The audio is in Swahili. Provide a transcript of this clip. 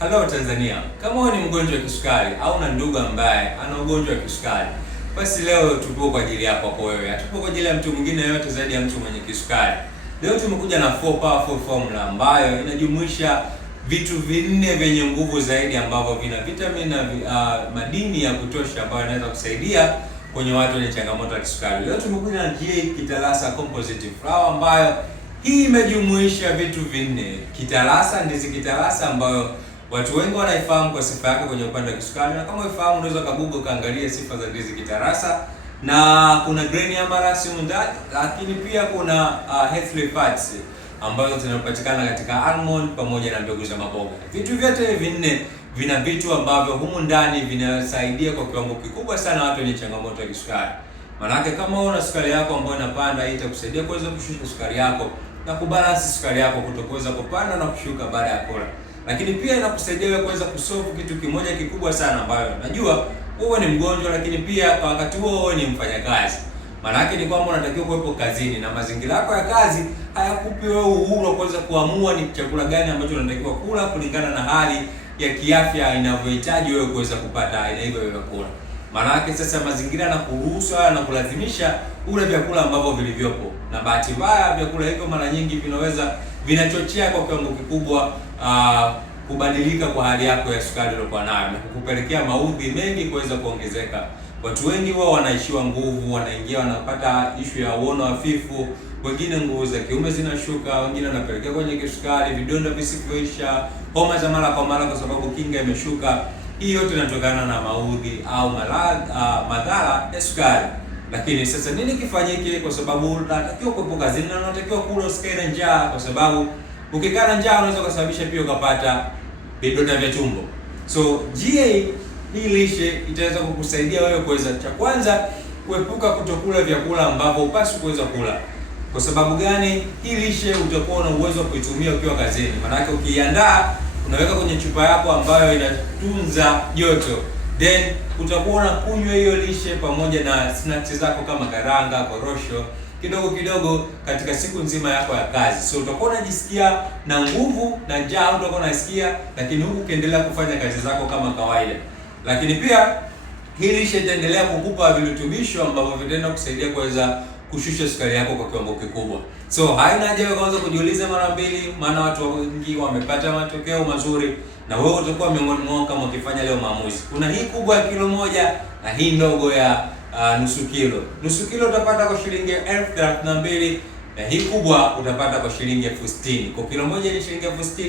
Hello Tanzania, kama wewe ni mgonjwa wa kisukari au na ndugu ambaye ana ugonjwa wa kisukari, basi leo tupo kwa ajili yako hapo wewe. Hatupo kwa ajili ya mtu mwingine yote zaidi ya mtu mwenye kisukari. Leo tumekuja na 4 powerful formula ambayo inajumuisha vitu vinne vyenye nguvu zaidi ambavyo vina vitamini na madini ya kutosha ambayo yanaweza kusaidia kwenye watu wenye changamoto ya kisukari. Leo tumekuja na GA Kitalasa Composite Flour ambayo hii imejumuisha vitu vinne. Kitalasa, ndizi kitalasa ambayo watu wengi wanaifahamu kwa sifa yake kwenye upande wa kisukari, na kama unafahamu unaweza Google kaangalia sifa za ndizi kitalasa, na kuna grain amaranth ndani, lakini pia kuna healthy fats ambazo zinapatikana katika almond pamoja na mbegu za maboga. Vitu vyote vinne vina vitu ambavyo humu ndani vinasaidia kwa kiwango kikubwa sana watu wenye changamoto ya kisukari. Maanake kama una sukari yako ambayo inapanda, hii itakusaidia kuweza kushusha sukari yako na kubalance sukari yako kutokuweza kupanda na kushuka baada ya kula. Lakini pia inakusaidia wewe kuweza kusolve kitu kimoja kikubwa sana ambayo najua wewe ni mgonjwa, lakini pia kwa wakati huo wewe ni mfanyakazi. Maana yake ni kwamba unatakiwa kuwepo kazini na mazingira yako ya kazi hayakupi wewe uhuru wa kuweza kuamua ni chakula gani ambacho unatakiwa kula kulingana na hali ya kiafya inavyohitaji wewe kuweza kupata aina hiyo ya kula. Maana yake sasa mazingira yanakuruhusu na kulazimisha ule vyakula ambavyo vilivyopo. Na bahati mbaya vyakula hivyo mara nyingi vinachochea kwa kiwango kikubwa kubadilika kwa hali yako ya sukari uliyokuwa nayo na kukupelekea maudhi mengi kuweza kuongezeka. Watu wengi wao wanaishiwa nguvu, wanaingia wanapata issue ya uono hafifu, wengine nguvu za kiume zinashuka, wengine wanapelekea kwenye kisukari, vidonda visivyoisha, homa za mara kwa mara kwa sababu kinga imeshuka. Hii yote inatokana na maudhi au madhara ya sukari. Lakini sasa nini kifanyike? Kwa sababu unatakiwa kuwepo kazini na unatakiwa kula, usikae na njaa, kwa sababu ukikaa na njaa unaweza kusababisha pia ukapata vidonda vya tumbo. So GA hii lishe itaweza kukusaidia wewe kuweza, cha kwanza, kuepuka kutokula vyakula ambavyo hupaswi kuweza kula. Kwa sababu gani? Hii lishe utakuwa na uwezo wa kuitumia ukiwa kazini. Maana yake ukiandaa, unaweka kwenye chupa yako ambayo inatunza joto, then utakuwa unakunywa hiyo lishe pamoja na snacks zako kama karanga, korosho kidogo kidogo katika siku nzima yako ya kazi. So utakuwa unajisikia na nguvu na njaa utakuwa unasikia, lakini huku ukiendelea kufanya kazi zako kama kawaida. Lakini pia hii lishe itaendelea kukupa virutubisho ambavyo vitaenda kusaidia kuweza kushusha sukari yako kwa kiwango kikubwa. So haina haja wewe kwanza kujiuliza mara mbili, maana watu wengi wamepata matokeo mazuri na wewe utakuwa miongoni mwao kama ukifanya leo maamuzi. Kuna hii kubwa ya kilo 1 na hii ndogo ya nusu kilo. Nusu kilo utapata kwa shilingi 1032 na hii kubwa utapata kwa shilingi 60,000. Kwa kilo moja ni shilingi 60,000.